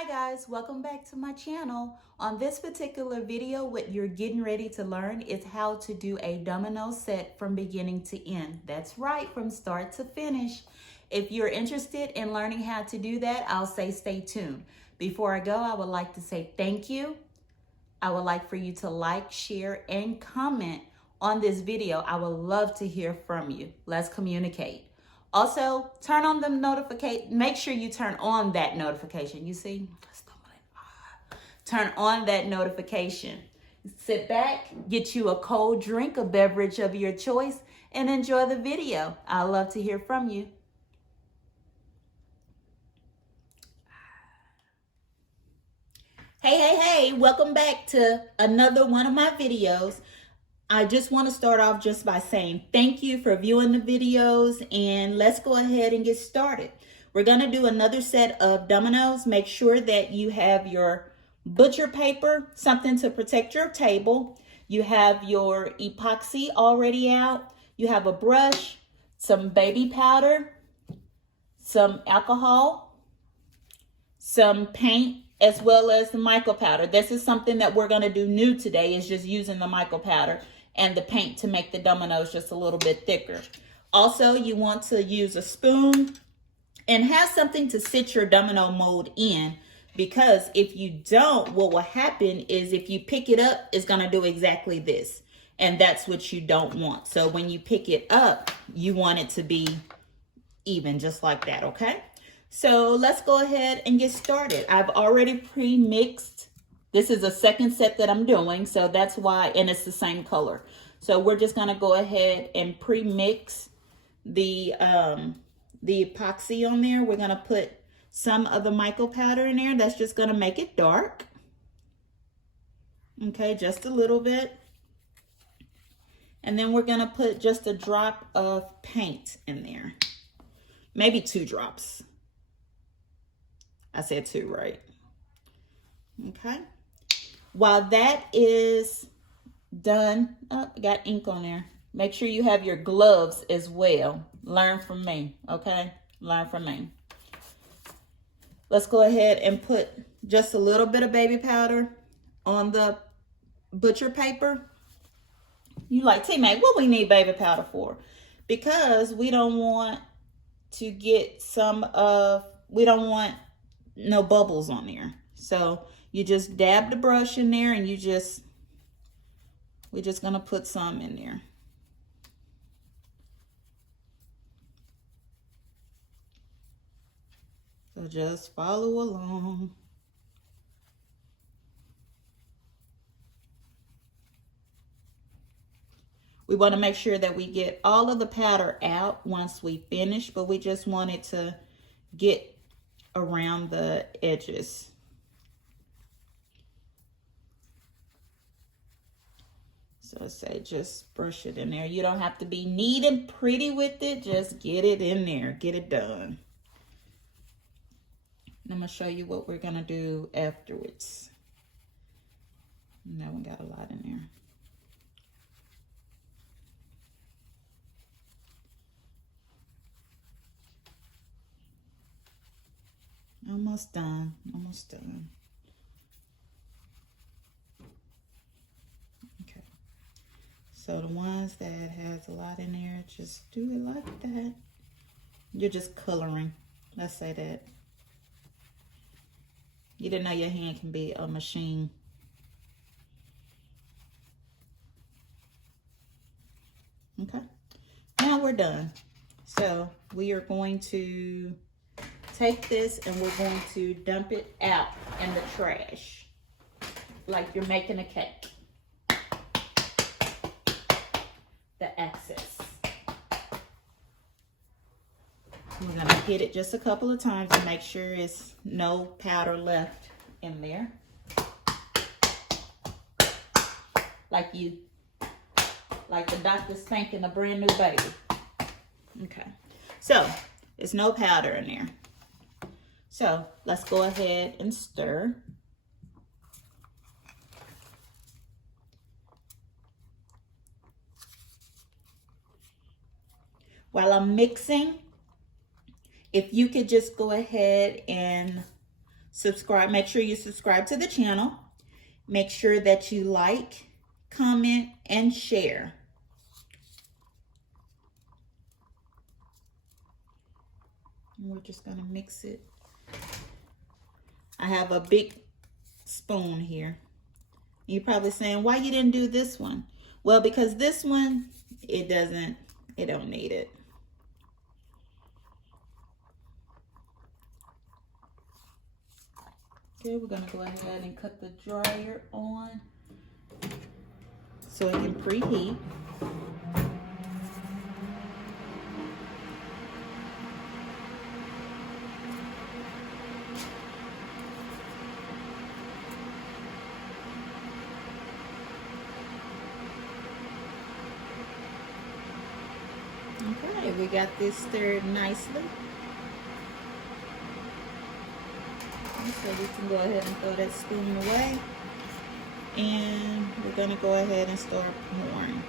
Hi guys, welcome back to my channel. On this particular video, what you're getting ready to learn is how to do a domino set from beginning to end. That's right, from start to finish. If you're interested in learning how to do that, I'll say stay tuned. Before I go, I would like to say thank you. I would like for you to like, share, and comment on this video. I would love to hear from you. Let's communicate. Also, turn on the notification. Make sure you turn on that notification. You see? Turn on that notification. Sit back, get you a cold drink, a beverage of your choice, and enjoy the video. I love to hear from you. Hey, welcome back to another one of my videos. I just want to start off just by saying thank you for viewing the videos, and let's go ahead and get started. We're going to do another set of dominoes. Make sure that you have your butcher paper, something to protect your table. You have your epoxy already out. You have a brush, some baby powder, some alcohol, some paint, as well as the mica powder. This is something that we're going to do new today, is just using the mica powder and the paint to make the dominoes just a little bit thicker. Also, you want to use a spoon and have something to sit your domino mold in, because if you don't, what will happen is if you pick it up, it's going to do exactly this. And that's what you don't want. So when you pick it up, you want it to be even, just like that, okay? So let's go ahead and get started. I've already pre-mixed. This is a second set that I'm doing, so that's why, and it's the same color. So we're just gonna go ahead and pre-mix the epoxy on there. We're gonna put some of the mica powder in there. That's just gonna make it dark. Okay, just a little bit. And then we're gonna put just a drop of paint in there. Maybe 2 drops. I said 2, right? Okay. While that is done, oh, I got ink on there. Make sure you have your gloves as well. Learn from me, okay? Learn from me. Let's go ahead and put just a little bit of baby powder on the butcher paper. You like, T-Mac, what we need baby powder for? Because we don't want to get we don't want no bubbles on there. So you just dab the brush in there, and we're just gonna put some in there. So just follow along. We want to make sure that we get all of the powder out once we finish, but we just want it to get around the edges. So I say just brush it in there. You don't have to be neat and pretty with it. Just get it in there. Get it done. And I'm going to show you what we're going to do afterwards. And that one got a lot in there. Almost done. Almost done. Okay. So the ones that has a lot in there, just do it like that. You're just coloring. Let's say that. You didn't know your hand can be a machine. Okay. Now we're done. So we are going to take this and we're going to dump it out in the trash, like you're making a cake. The excess. We're going to hit it just a couple of times and make sure it's no powder left in there. Like the doctor spanking a brand new baby. Okay. So, there's no powder in there. So, let's go ahead and stir. While I'm mixing, if you could just go ahead and subscribe. Make sure you subscribe to the channel. Make sure that you like, comment, and share. And we're just gonna mix it. I have a big spoon here. You're probably saying, why you didn't do this one? Well, because this one, it don't need it. Okay, we're gonna go ahead and cut the dryer on so it can preheat. Okay, we got this stirred nicely. So we can go ahead and throw that spoon away. And we're going to go ahead and start pouring.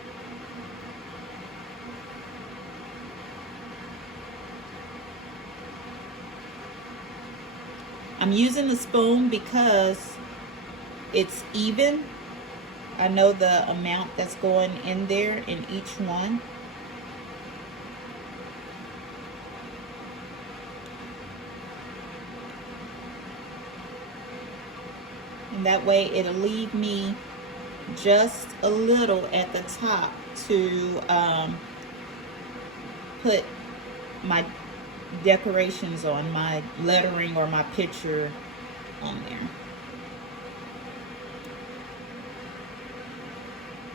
I'm using the spoon because it's even. I know the amount that's going in there in each one. And that way it'll leave me just a little at the top to put my decorations on, my lettering or my picture on there.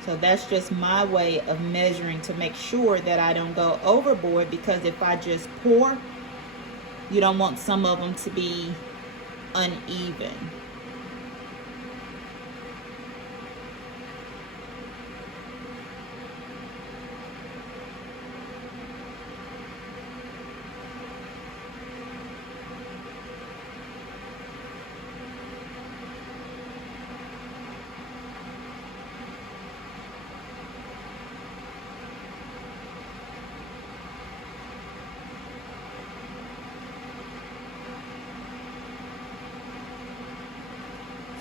So that's just my way of measuring to make sure that I don't go overboard, because if I just pour, you don't want some of them to be uneven.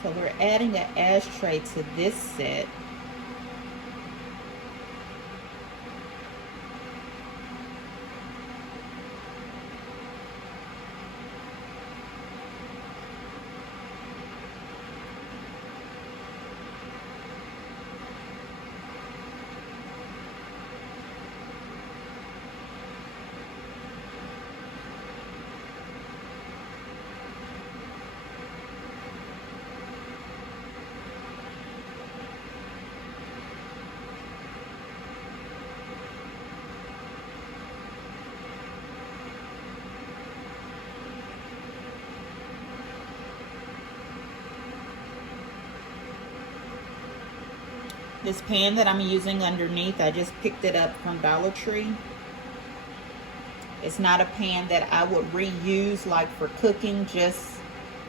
So we're adding an ashtray to this set. This pan that I'm using underneath, I just picked it up from Dollar Tree. It's not a pan that I would reuse like for cooking, just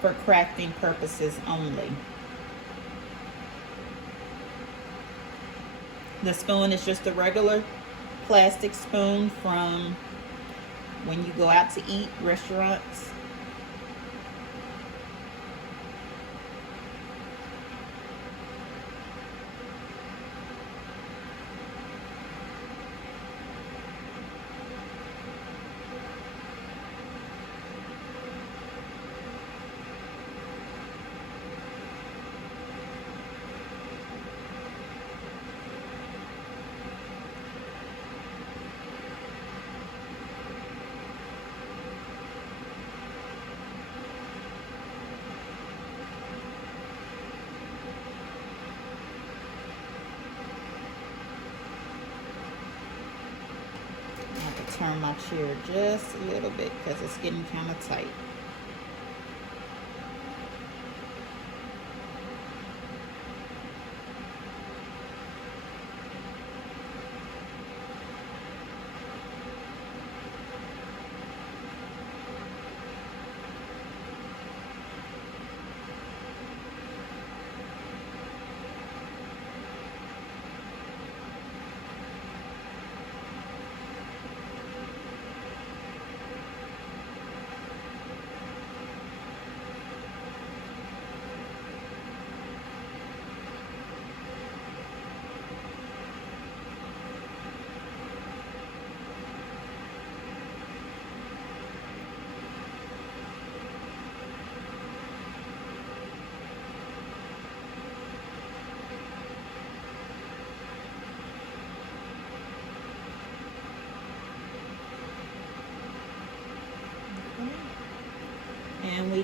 for crafting purposes only. The spoon is just a regular plastic spoon from when you go out to eat, restaurants. Turn my chair just a little bit because it's getting kind of tight.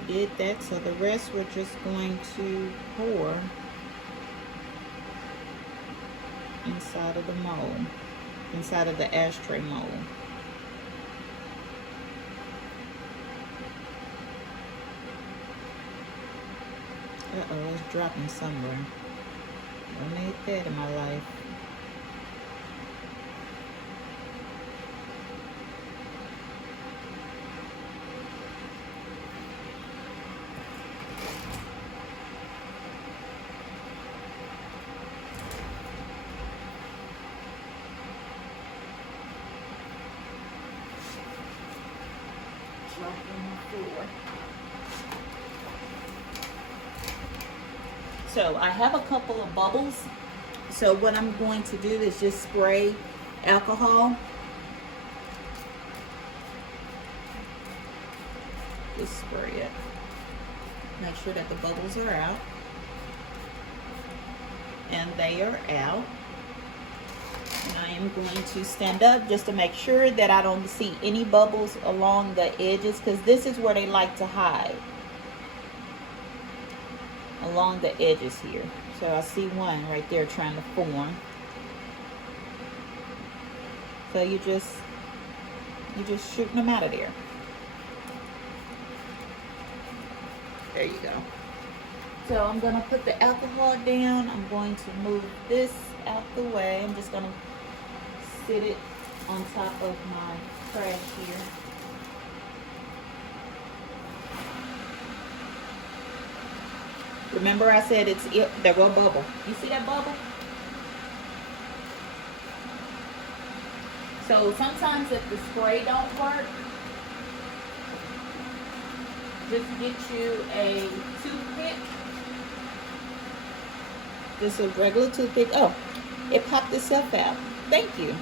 already did that, so the rest we're just going to pour inside of the mold, inside of the ashtray mold. Uh-oh, it's dropping somewhere. Don't need that in my life. So I have a couple of bubbles. So what I'm going to do is just spray alcohol. Just spray it. Make sure that the bubbles are out. And they are out. And I am going to stand up just to make sure that I don't see any bubbles along the edges, because this is where they like to hide. Along the edges here. So I see one right there trying to form. So you're just shooting them out of there. There you go. So I'm gonna put the alcohol down. I'm going to move this out the way. I'm just gonna sit it on top of my trash here. Remember I said there go a bubble. You see that bubble? So sometimes if the spray don't work, just get you a toothpick. Just a regular toothpick. Oh, it popped itself out. Thank you.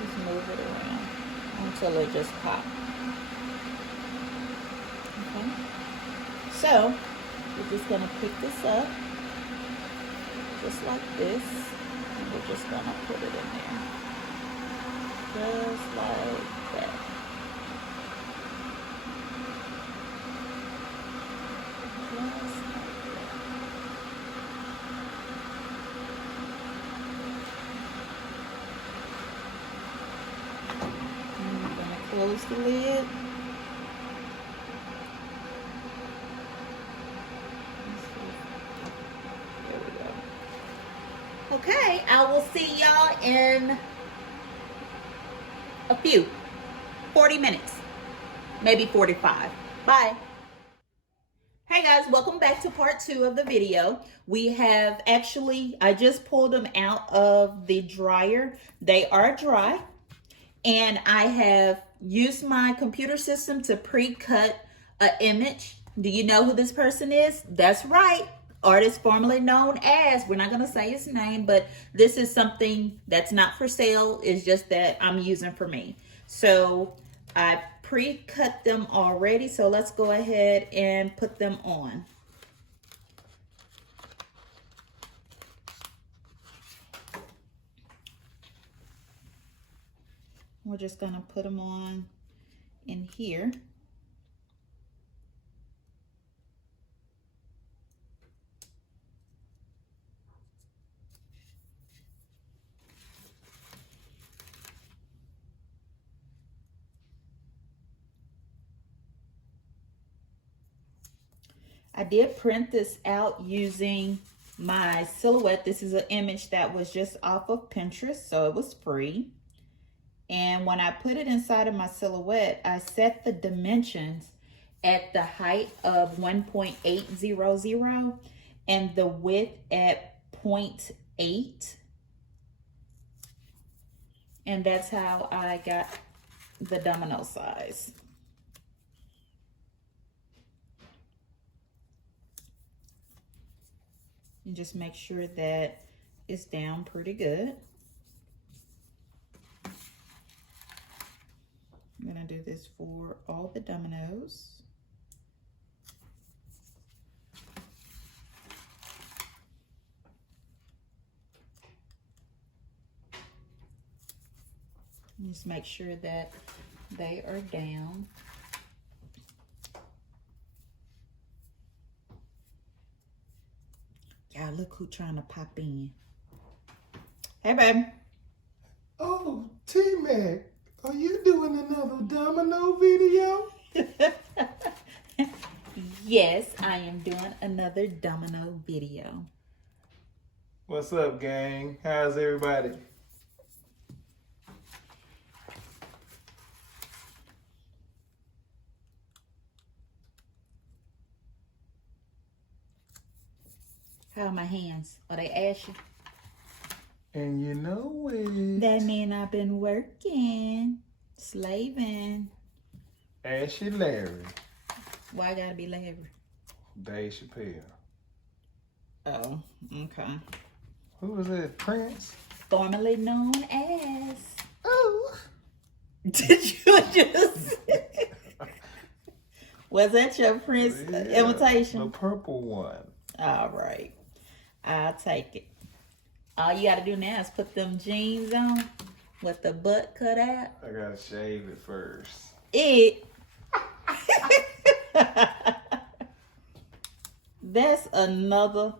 Just move it around until it just pops. Okay. So we're just gonna pick this up, just like this, and we're just gonna put it in there, just like that. Close the lid. There we go. Okay, I will see y'all in a few 40 minutes, maybe 45. Bye. Hey guys, welcome back to part 2 of the video. We have I just pulled them out of the dryer. They are dry. And I have used my computer system to pre-cut an image. Do you know who this person is? That's right. Artist formerly known as, we're not going to say his name, but this is something that's not for sale. It's just that I'm using for me. So I pre-cut them already. So let's go ahead and put them on. We're just going to put them on in here. I did print this out using my Silhouette. This is an image that was just off of Pinterest, so it was free. And when I put it inside of my Silhouette, I set the dimensions at the height of 1.800 and the width at 0.8. And that's how I got the domino size. And just make sure that it's down pretty good. I'm going to do this for all the dominoes. Just make sure that They are down. Y'all, look who trying to pop in. Hey, baby. Oh, T-Mac, are you doing another domino video? Yes, I am doing another domino video. What's up, gang? How's everybody? How are my hands? Are they ashy? And you know it. That mean I've been working, slaving. Ashy Larry. Why I gotta be Larry? Dave Chappelle. Oh, okay. Who was that? Prince? Formerly known as. Oh. Did you just? Was that your Prince imitation? The purple one. All right. I'll take it. All you gotta do now is put them jeans on with the butt cut out. I gotta shave it first. That's another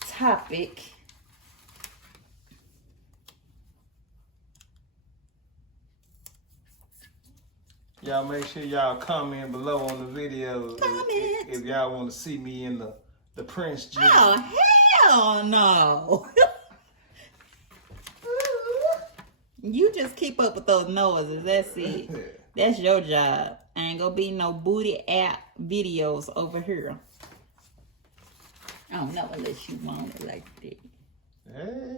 topic. Y'all make sure y'all comment below on the video if y'all want to see me in the Prince jeans. Oh, hell no. You just keep up with those noises. That's it. That's your job. Ain't gonna be no booty app videos over here. I don't know unless you want it like that. Hey.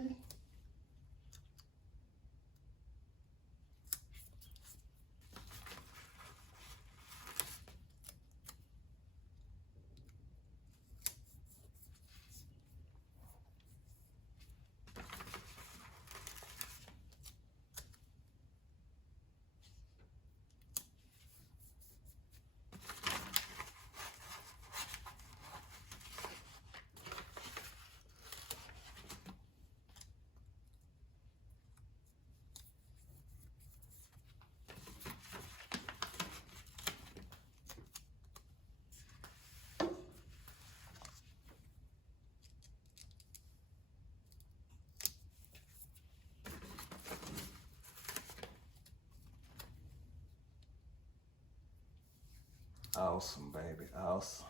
Awesome, baby. Awesome.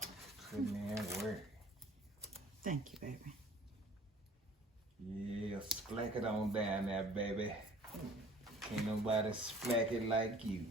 Putting in work. Thank you, baby. Yeah, splack it on down there, baby. Can't nobody splack it like you.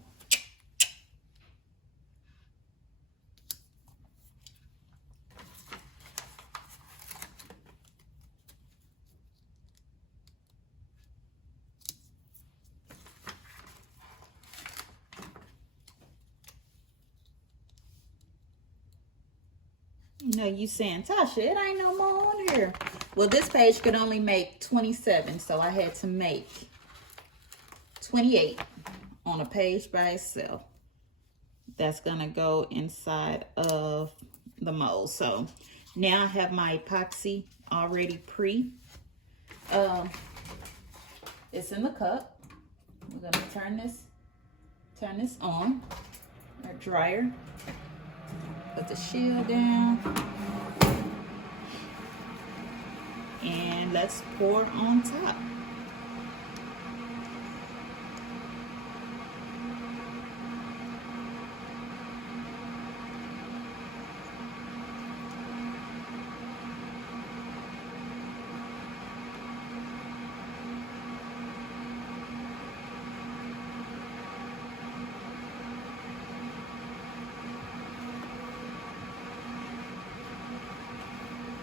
You know, you saying, Tasha, it ain't no more on here. Well, this page could only make 27, so I had to make 28 on a page by itself. That's gonna go inside of the mold. So now I have my epoxy already it's in the cup. We're gonna turn this on our dryer. Put the shield down. And let's pour on top.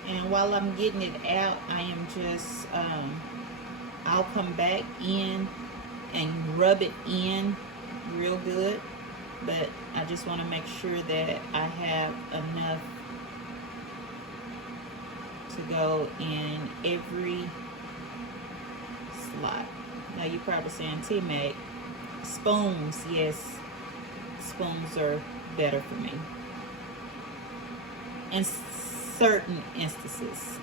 And while I'm getting it out, I am just, I'll come back in and rub it in real good. But I just want to make sure that I have enough to go in every slot. Now you're probably saying, T-Mac, spoons. Yes, spoons are better for me. In certain instances.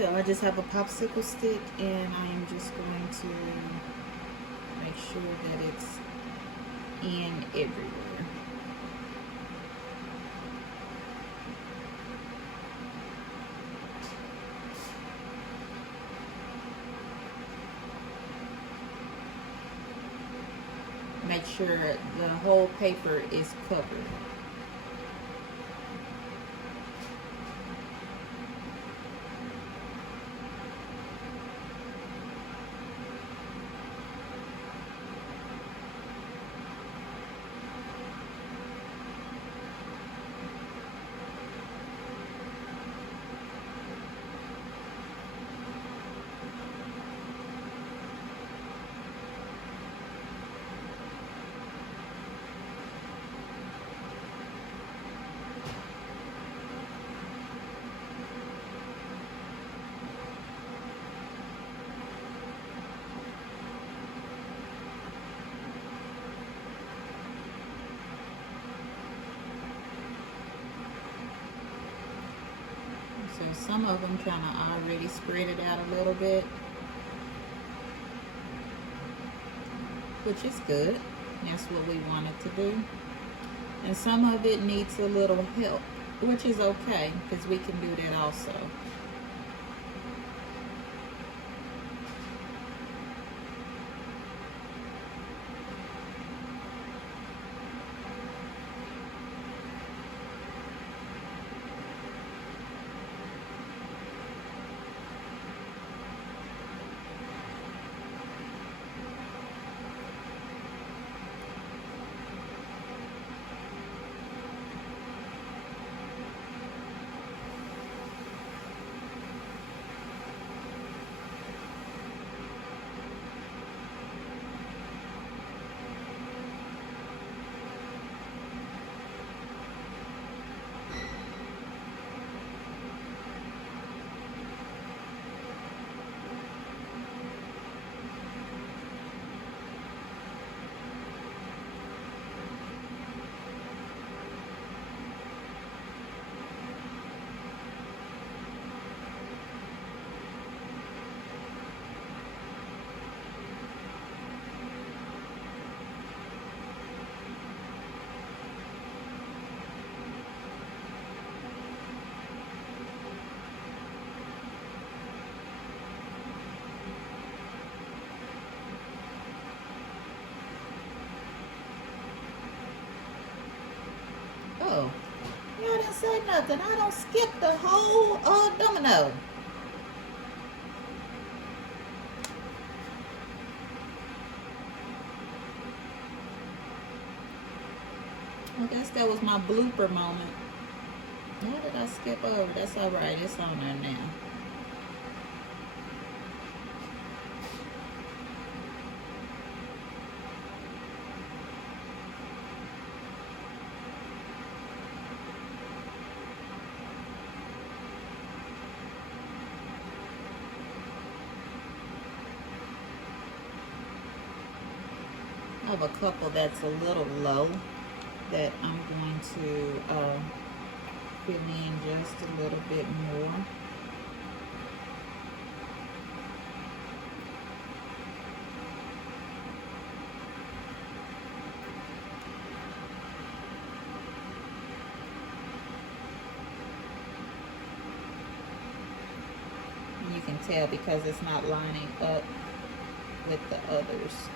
tell, I just have a popsicle stick and I am just going to make sure that it's in everywhere. Make sure the whole paper is covered. So some of them kind of already spread it out a little bit, which is good. That's what we wanted to do. And some of it needs a little help, which is okay because we can do that also. Oh, y'all didn't say nothing. I don't skip the whole domino. I guess that was my blooper moment. Why did I skip over? That's all right. It's on there now. I have a couple that's a little low that I'm going to fill in just a little bit more. And you can tell because it's not lining up with the others.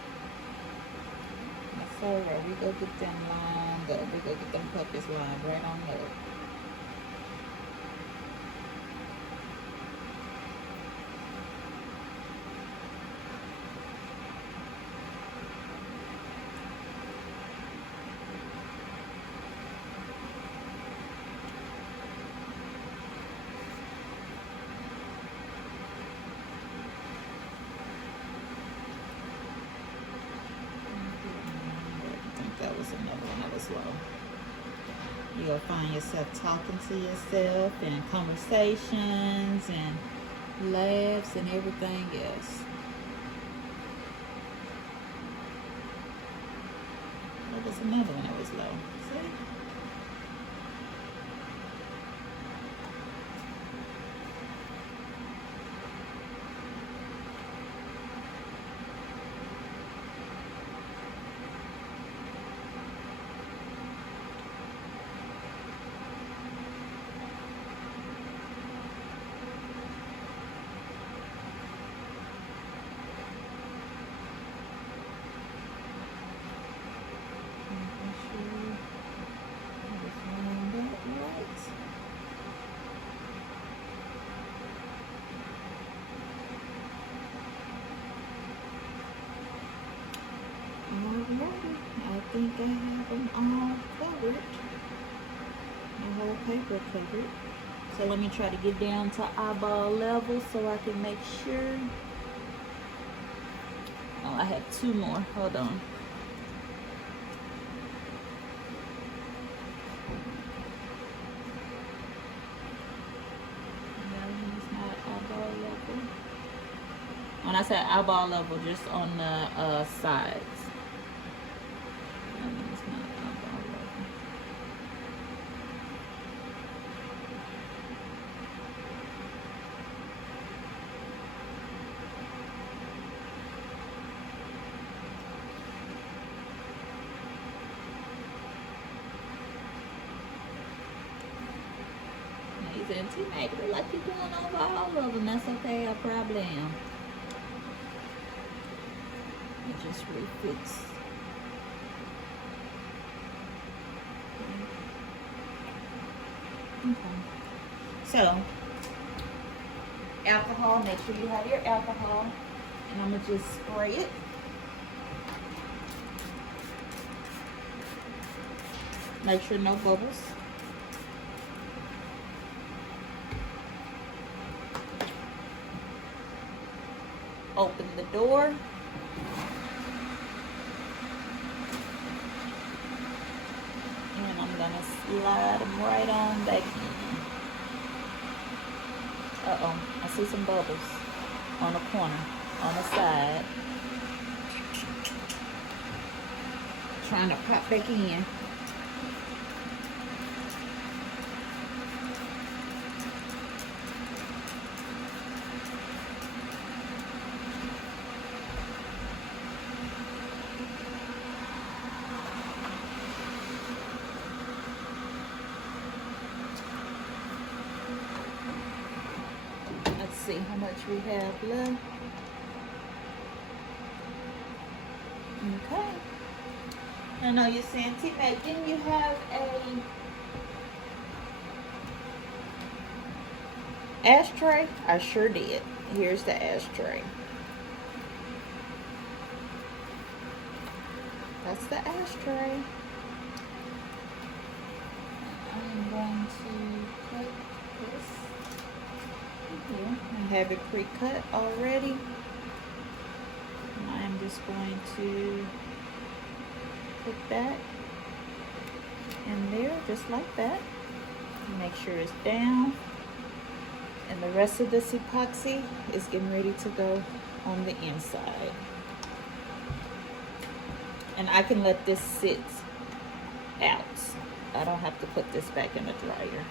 Alright, we go get them lined up. We go get them puppies lined right on up. That was another one that was low. You'll find yourself talking to yourself and conversations and laughs and everything else. That was another one that was low. See? whole paper covered. So let me try to get down to eyeball level so I can make sure. Oh, I have 2 more. Hold on. When I say eyeball level, just on the sides. It's not eyeball level. He's in T-Mac, like you're doing over all of them. That's okay, I probably am. It just refits. Okay. So, alcohol, make sure you have your alcohol. And I'm going to just spray it. Make sure no bubbles. Open the door. And I'm gonna slide them right on back in. Uh-oh, I see some bubbles on the corner, on the side. Trying to pop back in. See how much we have left. Okay. I know you're saying, T-Mac, didn't you have a ashtray? I sure did. Here's the ashtray. That's the ashtray. I'm going to cut this. Here. I have it pre-cut already. And I am just going to put that in there just like that. Make sure it's down. And the rest of this epoxy is getting ready to go on the inside. And I can let this sit out. I don't have to put this back in the dryer.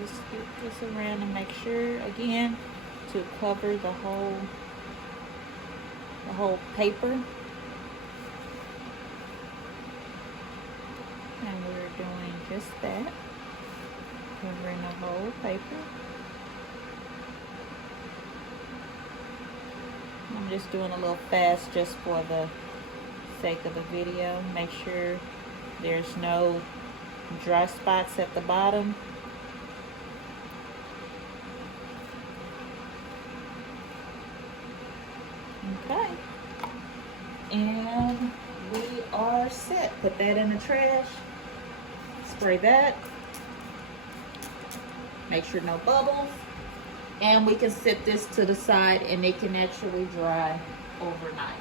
Just get this around and make sure again to cover the whole paper. And we're doing just that, covering the whole paper. I'm just doing a little fast just for the sake of the video. Make sure there's no dry spots at the bottom. Okay, and we are set. Put that in the trash, spray that, make sure no bubbles, and we can set this to the side and it can actually dry overnight.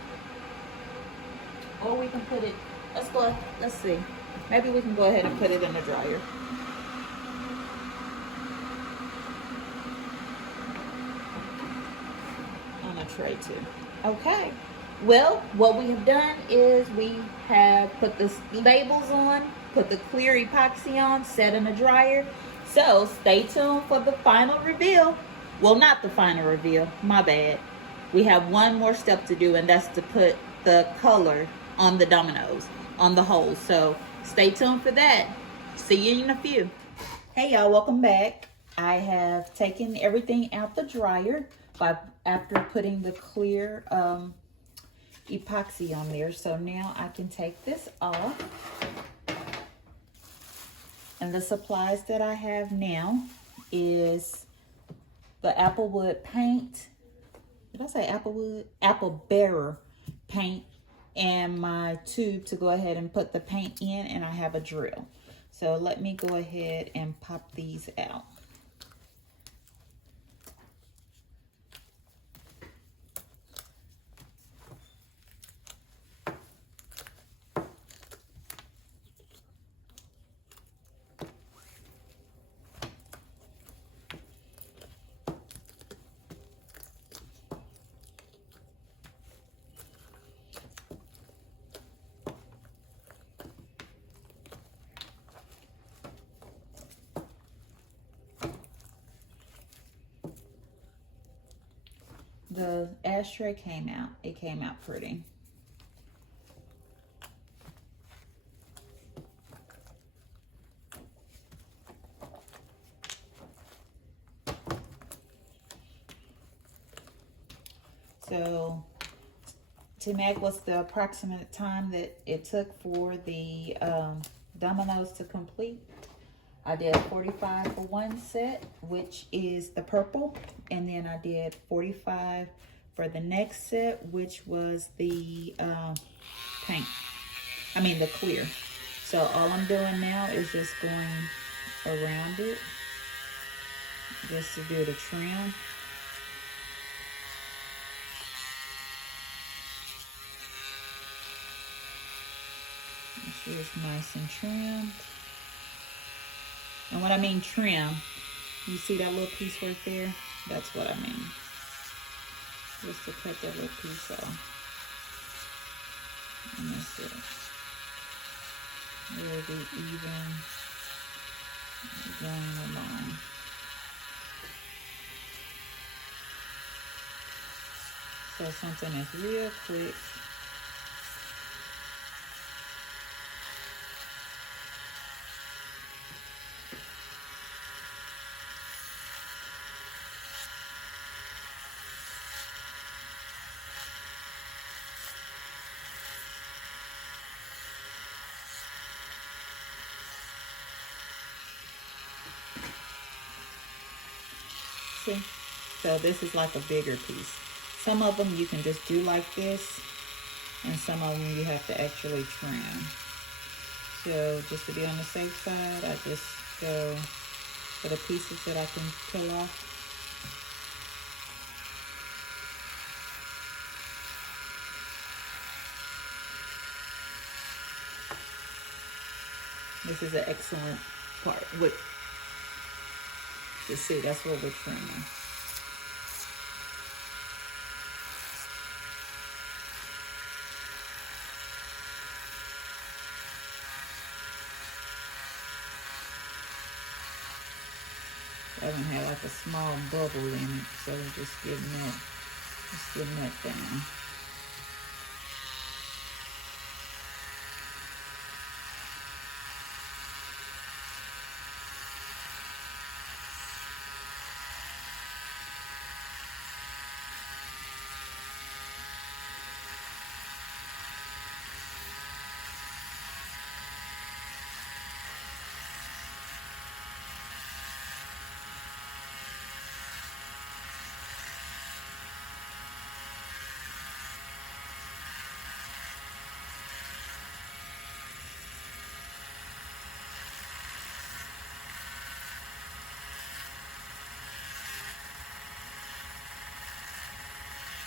Or we can put it, let's see, maybe we can go ahead and put it in the dryer. On a tray too. Okay, well, what we have done is we have put the labels on, put the clear epoxy on, set in the dryer. So stay tuned for the final reveal. Well, not the final reveal, my bad. We have one more step to do, and that's to put the color on the dominoes, on the holes. So stay tuned for that. See you in a few. Hey y'all, welcome back. I have taken everything out the dryer after putting the clear epoxy on there. So now I can take this off. And the supplies that I have now is the applewood paint. Did I say applewood? Apple bearer paint, and my tube to go ahead and put the paint in, and I have a drill. So let me go ahead and pop these out. The ashtray came out. It came out pretty. So to make what's the approximate time that it took for the dominoes to complete, I did 45 for one set, which is the purple, and then I did 45 for the next set, which was the paint. I mean the clear. So all I'm doing now is just going around it, just to do the trim. Make sure it's nice and trimmed. And when I mean trim, you see that little piece right there? That's what I mean. Just to cut that little piece off. And that's it. It'll be even going along. So something that's real quick. So this is like a bigger piece. Some of them you can just do like this, and some of them you have to actually trim. So just to be on the safe side, I just go for the pieces that I can peel off. This is an excellent part. You see, that's what we're trimming. I haven't had like a small bubble in it, so we're just getting that down.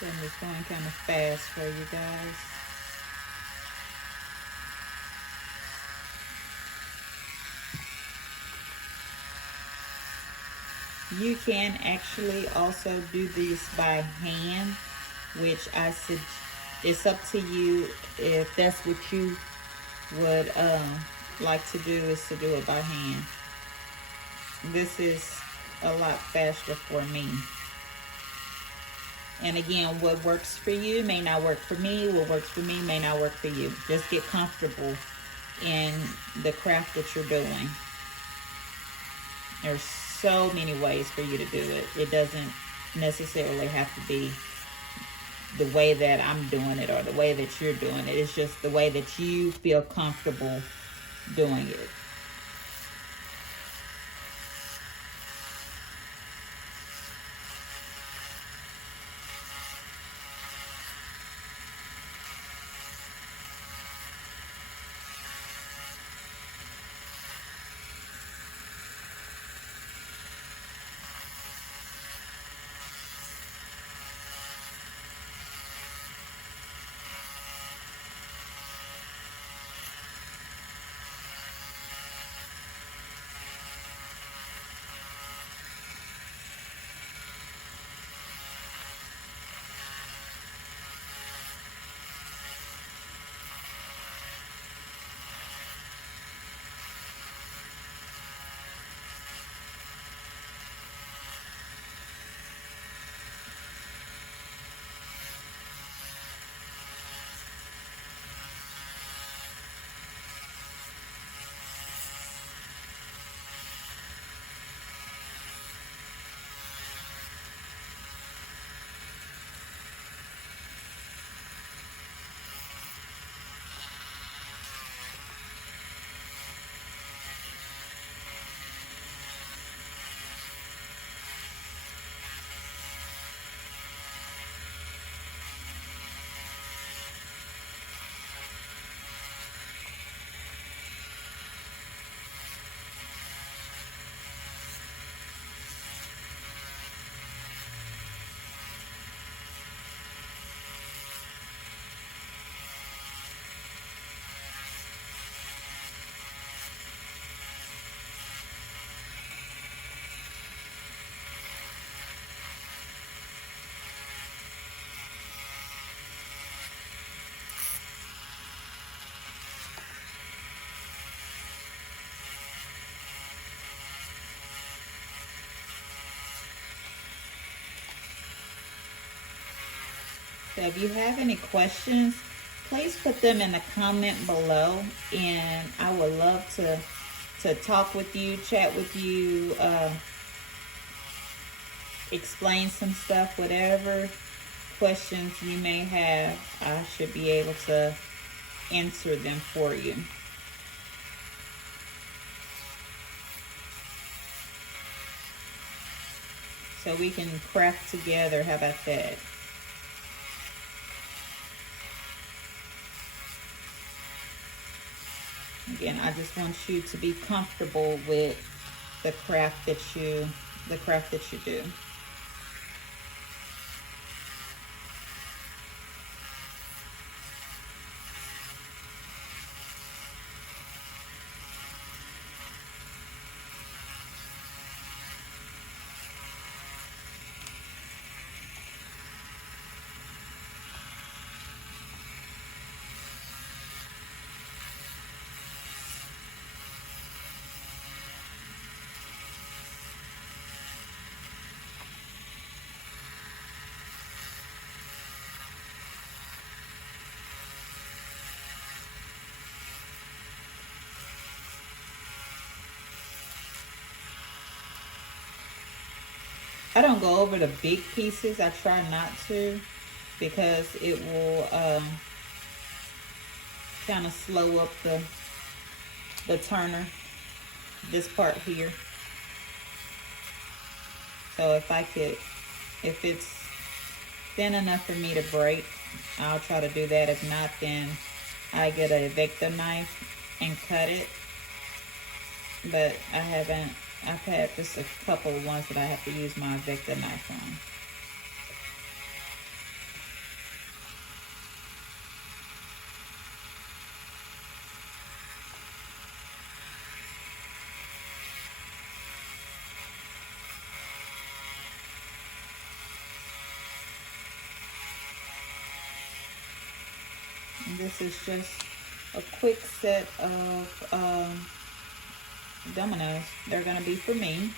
So I'm just going kind of fast for you guys. You can actually also do this by hand, which I suggest. It's up to you if that's what you would like to do, is to do it by hand. This is a lot faster for me. And again, what works for you may not work for me. What works for me may not work for you. Just get comfortable in the craft that you're doing. There's so many ways for you to do it. It doesn't necessarily have to be the way that I'm doing it or the way that you're doing it. It's just the way that you feel comfortable doing it. So if you have any questions, please put them in the comment below, and I would love to talk with you, chat with you, explain some stuff. Whatever questions you may have, I should be able to answer them for you. So we can craft together. How about that? Again, I just want you to be comfortable with the craft that you do. I don't go over the big pieces. I try not to, because it will kind of slow up the turner, this part here. So if it's thin enough for me to break, I'll try to do that. If not, then I get a Vector knife and cut it. But I've had just a couple of ones that I have to use my Vector knife on. And this is just a quick set of dominoes. They're gonna be for me.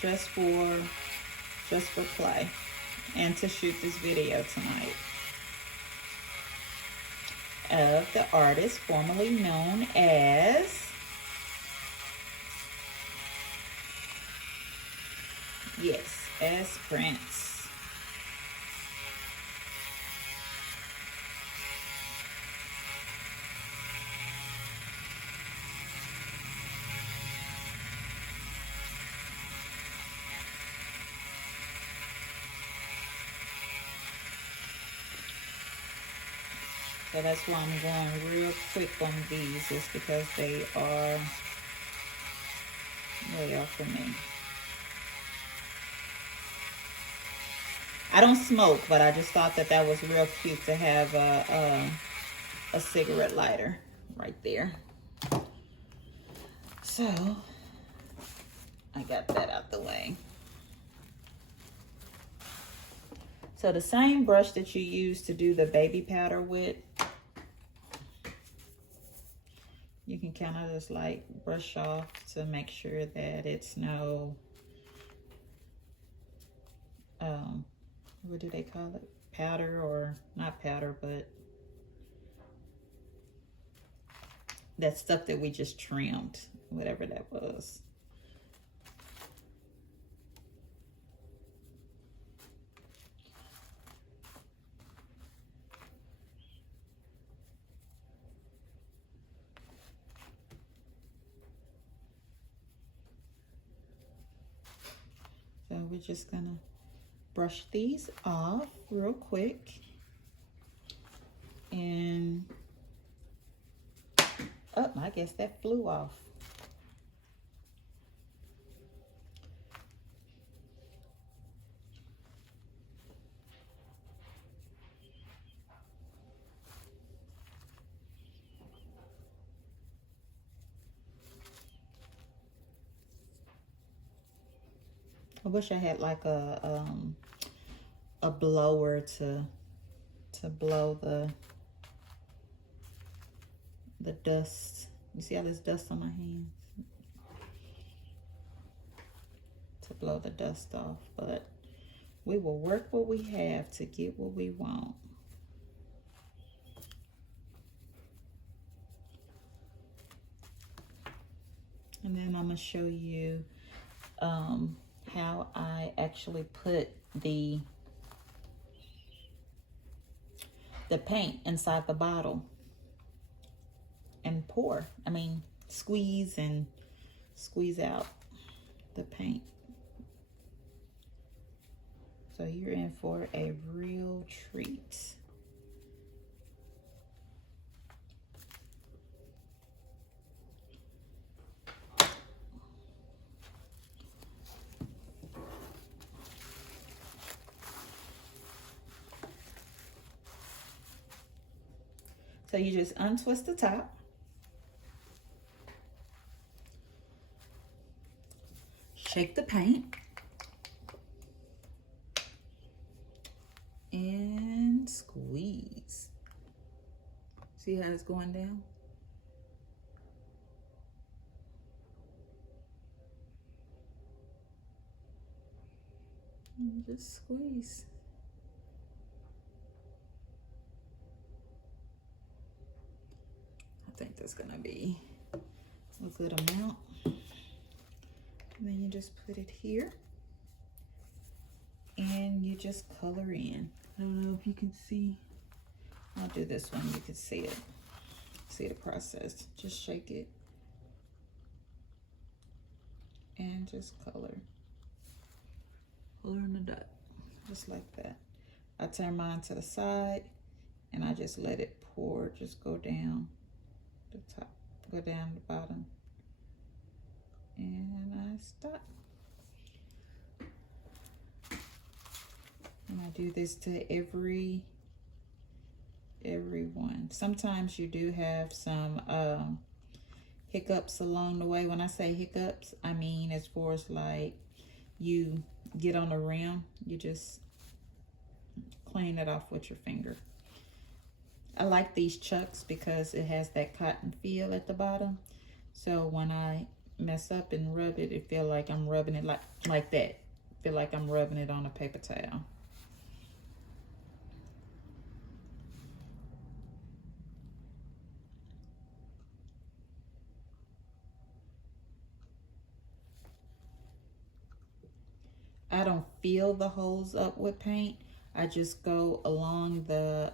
just for play and to shoot this video tonight of the artist formerly known as Prince. So that's why I'm going real quick on these, is because they are for me. I don't smoke, but I just thought that that was real cute to have a cigarette lighter right there. So I got that out the way. So the same brush that you use to do the baby powder with, you can kind of just like brush off to make sure that it's no, what do they call it? Powder, or not powder, but that stuff that we just trimmed, whatever that was. So we're just gonna brush these off real quick. And, oh, I guess that flew off. I wish I had like a blower to blow the dust. You see all this dust on my hands? To blow the dust off, but we will work what we have to get what we want. And then I'm gonna show you how I actually put the paint inside the bottle and squeeze out the paint. So you're in for a real treat. So you just untwist the top. Shake the paint. And squeeze. See how it's going down? And just squeeze. I think that's gonna be a good amount. And then you just put it here and you just color in. I don't know if you can see. I'll do this one, you can see it. See the process. Just shake it and just color. Color in the dot, just like that. I turn mine to the side and I just let it pour, just go down the top, go down the bottom, and I stop. And I do this to every one. Sometimes you do have some hiccups along the way. When I say hiccups, I mean as far as like you get on the rim, you just clean it off with your finger. I like these chucks because it has that cotton feel at the bottom. So when I mess up and rub it, it feel like I'm rubbing it like that. Feel like I'm rubbing it on a paper towel. I don't fill the holes up with paint. I just go along the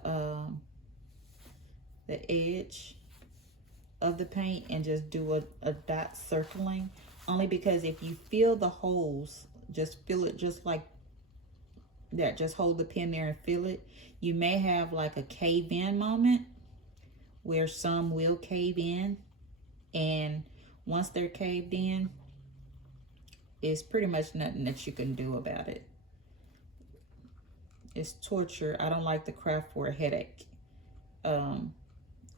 edge of the paint and just do a dot circling. Only because if you fill the holes, just fill it just like that. Just hold the pen there and fill it. You may have like a cave-in moment where some will cave in, and once they're caved in, it's pretty much nothing that you can do about it. It's torture. I don't like to craft for a headache.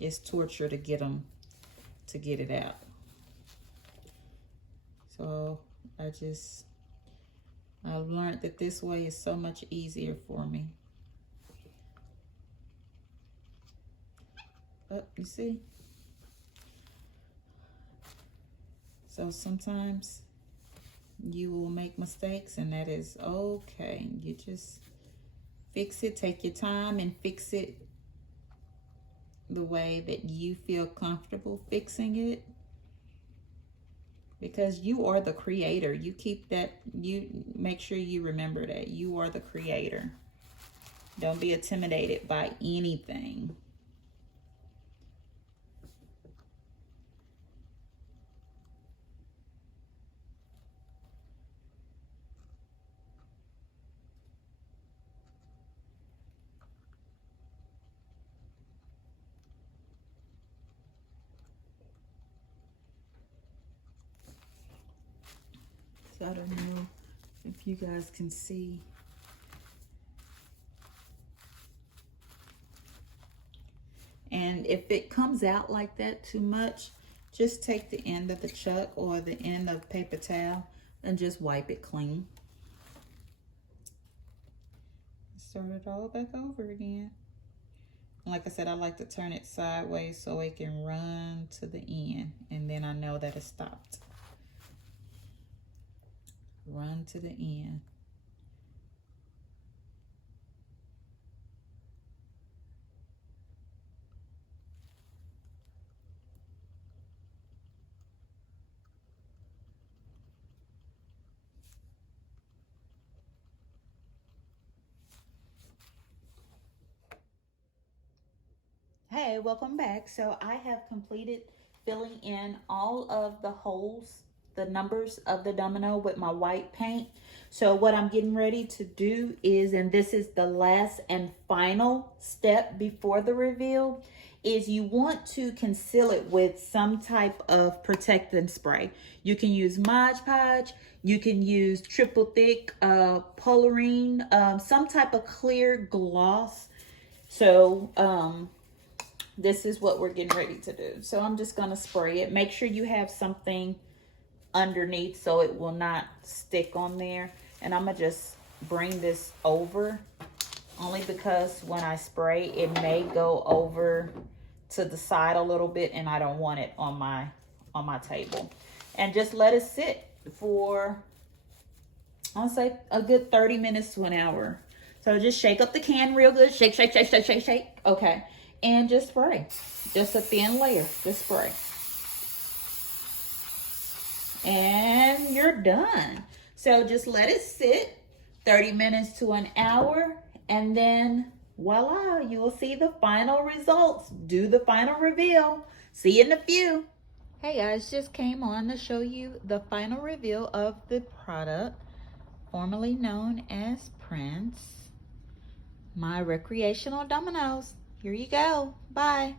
It's torture to get it out. So I've learned that this way is so much easier for me. Oh, you see? So sometimes you will make mistakes, and that is okay. You just fix it, take your time and fix it the way that you feel comfortable fixing it, because you are the creator. You keep that, you make sure you remember that you are the creator. Don't be intimidated by anything. So I don't know if you guys can see. And if it comes out like that too much, just take the end of the chuck or the end of paper towel and just wipe it clean. Start it all back over again. Like I said, I like to turn it sideways so it can run to the end, and then I know that it stopped. Run to the end. Hey, welcome back. So I have completed filling in all of the holes, the numbers of the domino with my white paint. So what I'm getting ready to do is, and this is the last and final step before the reveal, is you want to conceal it with some type of protectant spray. You can use Mod Podge, you can use triple thick Polarine, some type of clear gloss. So this is what we're getting ready to do. So I'm just gonna spray it. Make sure you have something underneath so it will not stick on there. And I'm gonna just bring this over, only because when I spray, it may go over to the side a little bit, and I don't want it on my table. And just let it sit for, I'll say, a good 30 minutes to an hour. So just shake up the can real good. Shake, shake, shake, shake, shake, shake. Okay. And just spray. Just a thin layer. Just spray. And you're done. So just let it sit 30 minutes to an hour, and then voila, you will see the final results. Do the final reveal. See you in a few. Hey guys, just came on to show you the final reveal of the product, formerly known as Prince, my recreational dominoes. Here you go. Bye.